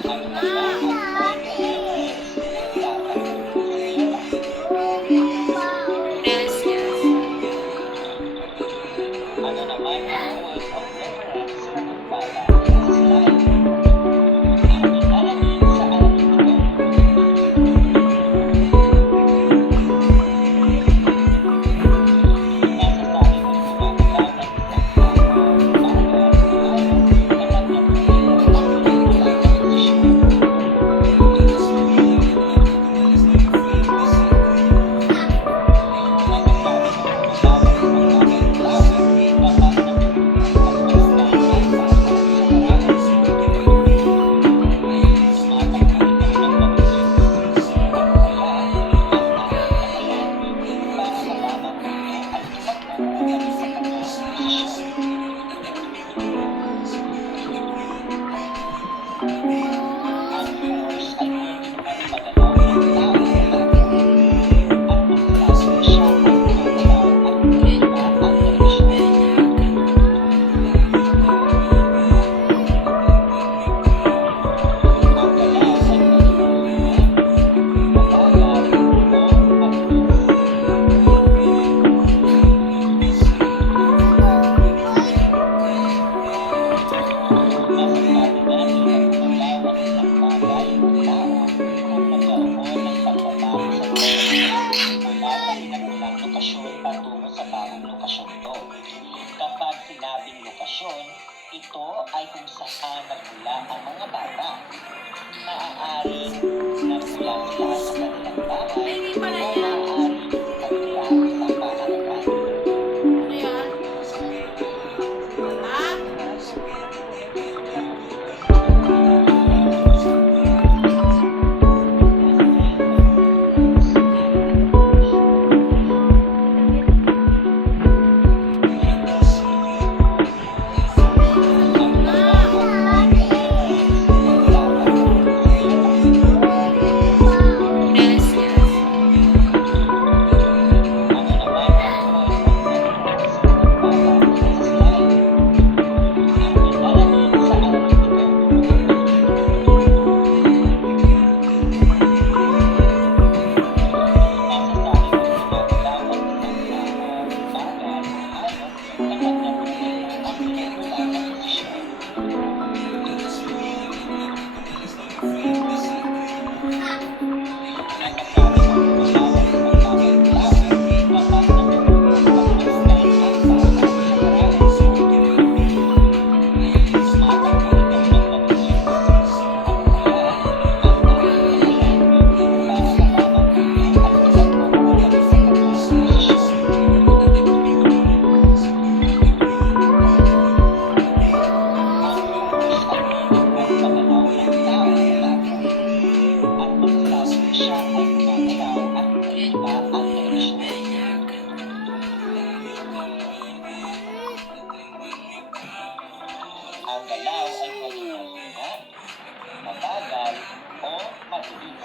Ang wala at always dapat Yes, yes. ano naman ang point of reference na tumbala sa slide. Ang ilalagay sa aralin ito. Masasabi kong gumagalaw ng isang tao, bagay, hayop, na nagpapili ang pinagmulan na posisyon. Masasabi kong gumagalaw ng isang bagay, kapag nagpapili ang pagmasdan ay para sa larangan. Kapag sinabing lokasyon, ito ay kung saan nagmula ang mga bata. Maaaring nagmula sila sa kanilang bahay o maaaring nagmula sa paaralan. Ano yan? Ha? Yes, yes. Ang galaw ay pwedeng mahina, mabagal, o mabilis.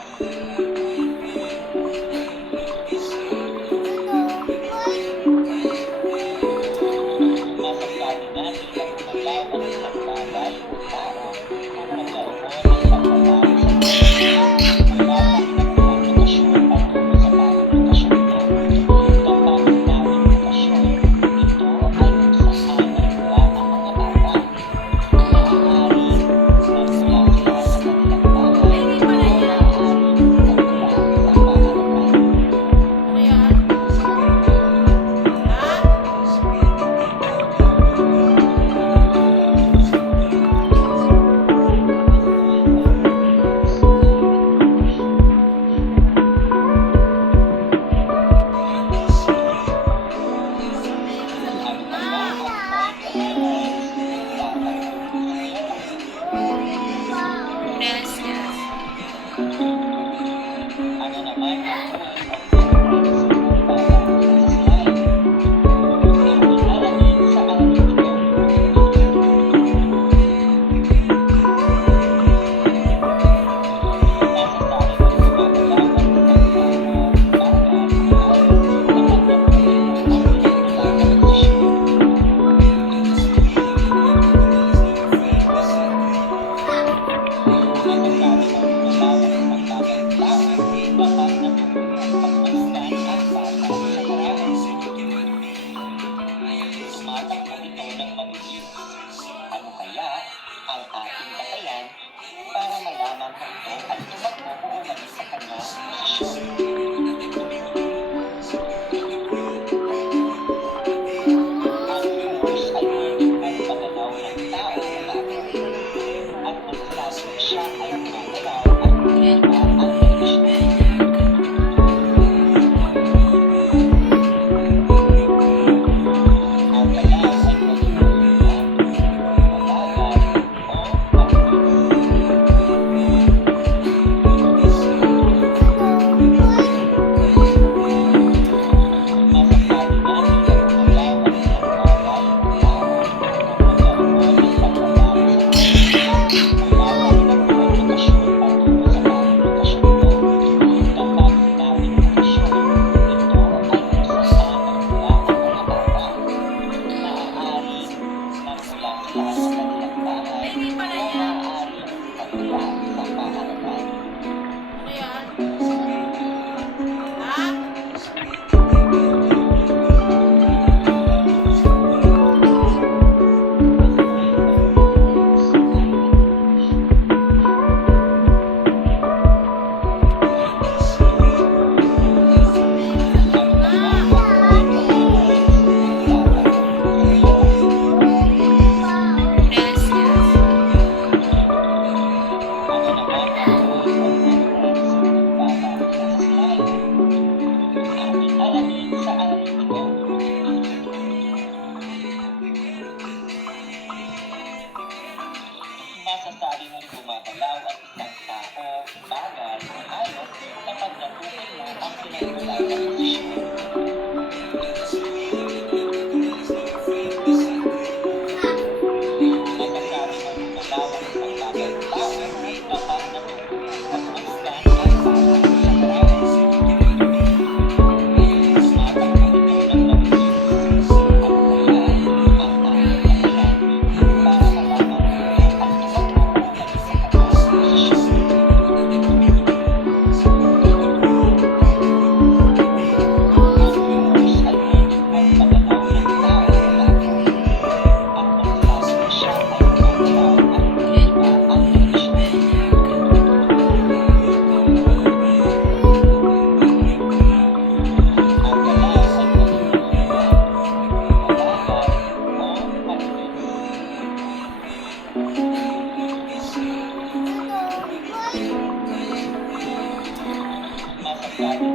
Masasabi natin na gumalaw ang isang bagay o tao kung nagkaroon ng pagbabago sa mula sa pinagmulang lokasyon patungo sa bagong lokasyon niya. Kapag sinabing lokasyon, ito ay kung saan nagmula ang mga bata. Maaaring nagmula sila sa kanilang bahay o maaaring nagmula sa paaralan. Ano yan? Ha? Masasabi mong gumagalaw ang isang tao, bagay, o hayop kapag natukoy mo ang pinagmulan ng posisyon. Masasabi mong gumalaw ang isang bagay o tao kapag natukoy mo ang husgan at basa sa paralan. Tumatangkad ito ng mabilis at kaya ang tanging dahilan para malaman mo ang isang mahuhuli sa kanyang posisyon. Ang hugis ay may paggalaw ng tao o bagay at masasabi mo siya ay gumagalaw at iba ang direksyon. Ang galaw ay pagtutulungan, mabagay, o malinis. Masasabi